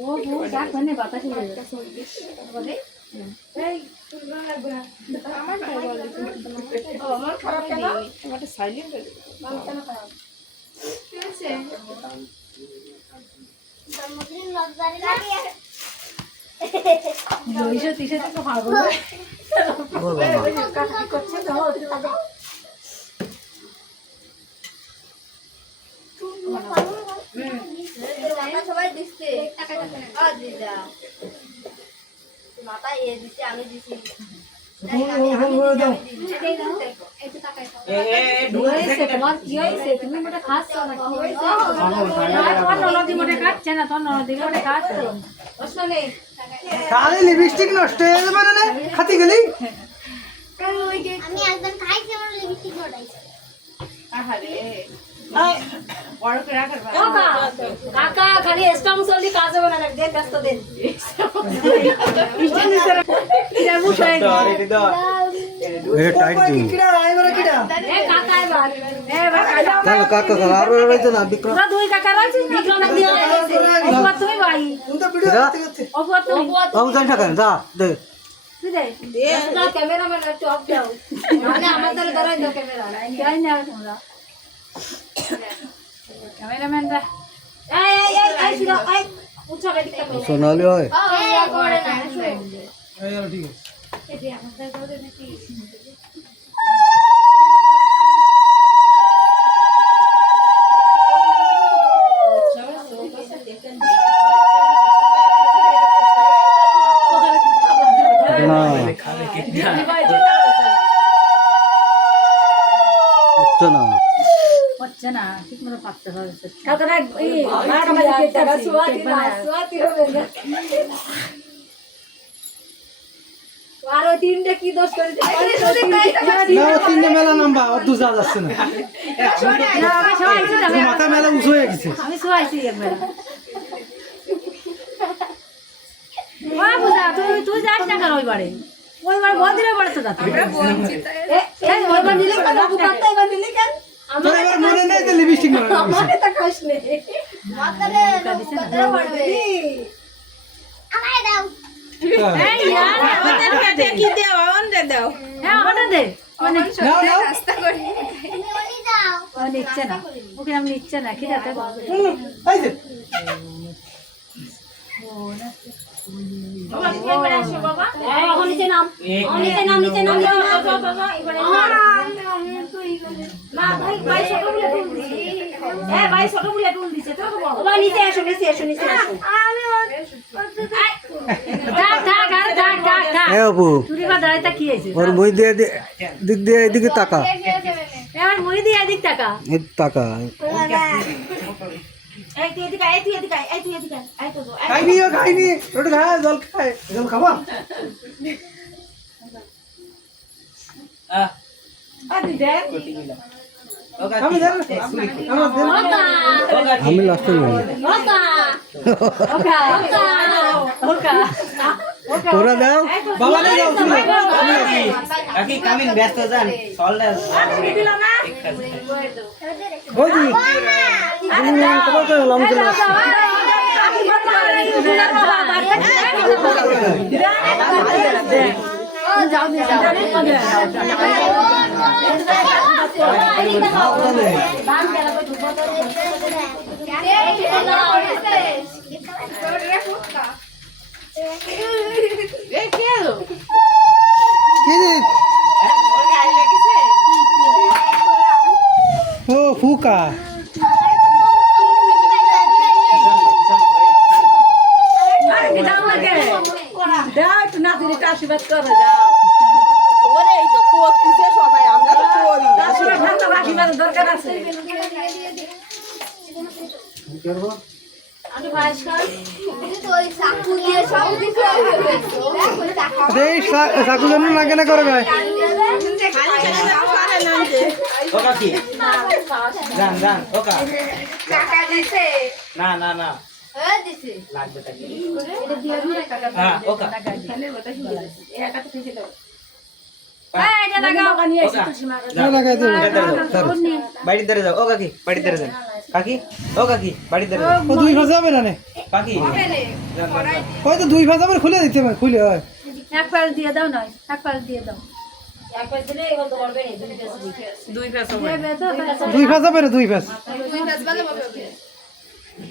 ও বউ ডাক মানে বাতাসে উড়ে যাচ্ছে। দুইশো তিনশো টাকা পাবো না। কাটাকাটি করছে তো। সবাই দিচ্ছে দিদা মাথা এ দিচ্ছে আমি দিছি হয়েছে, তোমার কি হয়েছে? তুমি মোটে খাচ্ছ না কি হয়েছে? লিপস্টিক নষ্ট হয়ে যাবে না খাতি গেলি? আমি একদম খাইছি আমার লিপস্টিক ও কা- কাকা খালি স্ট্রং চললি কাজ হবে না দেন ব্যস্ত দেন কিড়া আইবারে কিড়া এ কাকা এবার এ এবার কাকা কেন কাকা আর রয়েছে না বিক্রম তোরা দুই কাকা রয়েছিস বিক্রম দিয়ে অপুয়া তুমি ভাই তুমি তো ভিডিও কিড়া? করতে করতে অপুয়া তুমি বাবু জানি টাকা দে দে না ক্যামেরাম্যান একটু অফ দাও মানে আমার দ্বারা ধরাই দাও ক্যামেরা ক্যামেরাম্যানরা। সোনালি হয়। ঠিক আছে। হচ্ছে না ঠিক মতো পাকতে হবে আর তিনটে কি দোষ করেছে তিনটে মেলা নাম্বা ও যা যাচ্ছে না। না আমি শোয়াইছি তো, তোর মাথা মেলা উঁচু হয়ে গেছে। আমি শোয়াইছি একবার। মা তুই তুই যাস না কেন ওইবারে? ওইবার নিলে কেন? এবার তোর এবার মনে নেই তো লিপস্টিক মারা আমাকে তো খাস নে। মাথারে কতটা পড়বে আমায় দাও। এই ইয়ার হ্যাঁ আমাদের দে। মানে নাও নাও। তুমি ওনি দাও। ও নিচ্ছে না। ওকে আমি নিচ্ছে না খিদাতে হুম, এই যে। ও নিচে নাম। ও নিচে নাম নিচে নাম নিচে নাম। না ভাই ভাই ছোট বলে টুল দিছে এ ভাই ছোট বলে টুল দিছে তো ও ভাই নিচে এসো নিচে এসো নিচে এসো ডাক ডাক আরে ডাক ডাক ডাক এ অপু চুরি বা দাঁড়াইতে কি হয়েছে ওর মই দিয়ে দিক দিয়ে এদিকে তাকা। এবার মুই দিয়ে এদিক টাকা এই তাকা। এই তুই এদিকে আয়, তুই এদিকে আয়, তুই এদিকে আয়, তো খাইনি ও খাইনি। ওটা খা জল খায় জল খাবা? দেখ। আমি লাস্টে। তোরা দাও বাবা কাকি কামিন ব্যস্ত যান সলটা ওই দি তুমি চলে আসছে কি ও ফুকা দাও একটু না দিলে দিদিটা আশীর্বাদ করে যাও ওরে এই তো করতেছে সবাই আমরা তো করি আশীর্বাদ দরকার আছে আমি পায়েস খাই তো ওই চাকু দিয়ে সব কিছু হবে। চাকু এই চাকু জন্য লাগে না করে ভাই? ও কাকি গান গান ও কা দিছে। না না না। হ্যাঁ লাগবে তাকে। হ্যাঁ এটা বাড়ির ধারে যাও। ও কাকি বাড়ির ধারে যাও। কাকি ও কাকি ধারে ও দুই ভাষা হবে না নে? কাকি। যান, যান, যান। ওই তো দুই ভাষা করে খুলে দিতে হবে খুলে হয়। এক পাল দিয়ে দাও নয় এক পাল দিয়ে দাও। দুই দুই পেছো দুই পেরে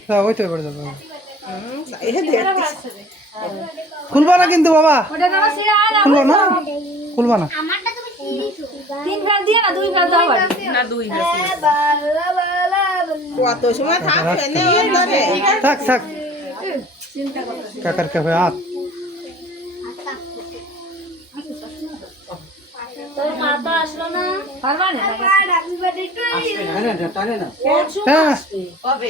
হ্যাঁ ওই তো এবার যাব। খুলবা না কিন্তু বাবা। খুলবা না? খুলবা না? তিন দিয়ে দুই দাও না দুই বালা কত সময় থাকবে না থাক থাক। কাকার কাপে হাত। তোর মা তো আসলো না। পারবা না হ্যাপি বার্থডে টু ইউ হ্যাঁ কবে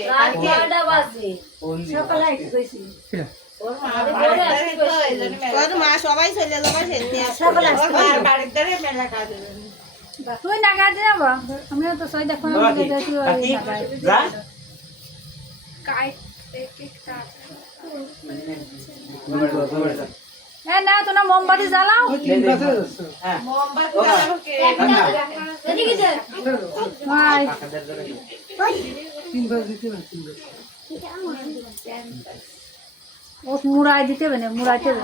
বাজে সকালে আছে। ওর মা সবাই চলে যাব সেদিন সকালে ধারে মেলা কাজ তুই নাগা দে বাবা আমিও তো সই দেখো ও কাকি? কাকি যা এ না তোমরা মোমবাতি জ্বালাও। হ্যাঁ। না মুড়াই দিতে হবে না মুড়াইতে হবে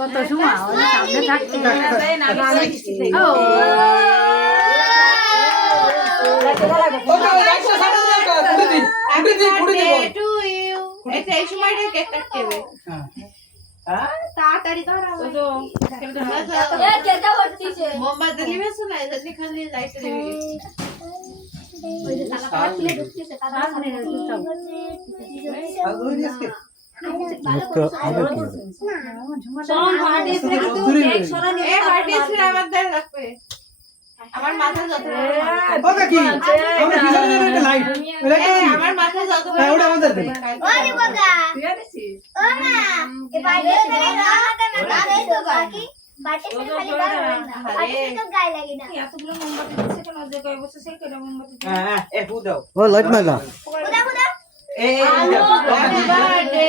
কত সময় সামনে থাকতে হ্যাঁ তাড়াতাড়ি মোমবাতি দিবে শোনা এজন্য খালি লাইট দিবি ওই যে তালা তালা খুলে ঢুকতেছে তালা আমার মাথা যত ওটা কি আমরা পিছনে যাবে একটা লাইট আমার মাথা যত ওটা আমাদের দে ওরে বাবা তুই আছিস ও মা এ বাইরে থেকে রাতে না রাতে তো বাকি বাটে খালি বার হয় না বাটে তো গায়ে লাগে না এতগুলো মোমবাতি দিছে কেন যে কয় বছর সেই কেন মোমবাতি হ্যাঁ এ হু দাও ও লাইট মাগা ও দাও দাও এ হ্যাপি বার্থডে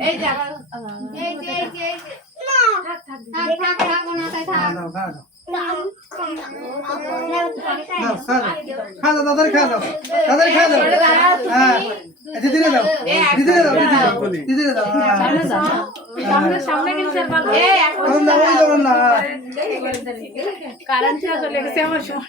এই যে এই যে নাও, খাও দাও। খাও দাও, দাও। হ্যাঁ, দিদিরে দাও। দিদিরে দাও, দিদিরে দাও। দিদিরে হ্যাঁ। সামনে সামনে হ্যাঁ।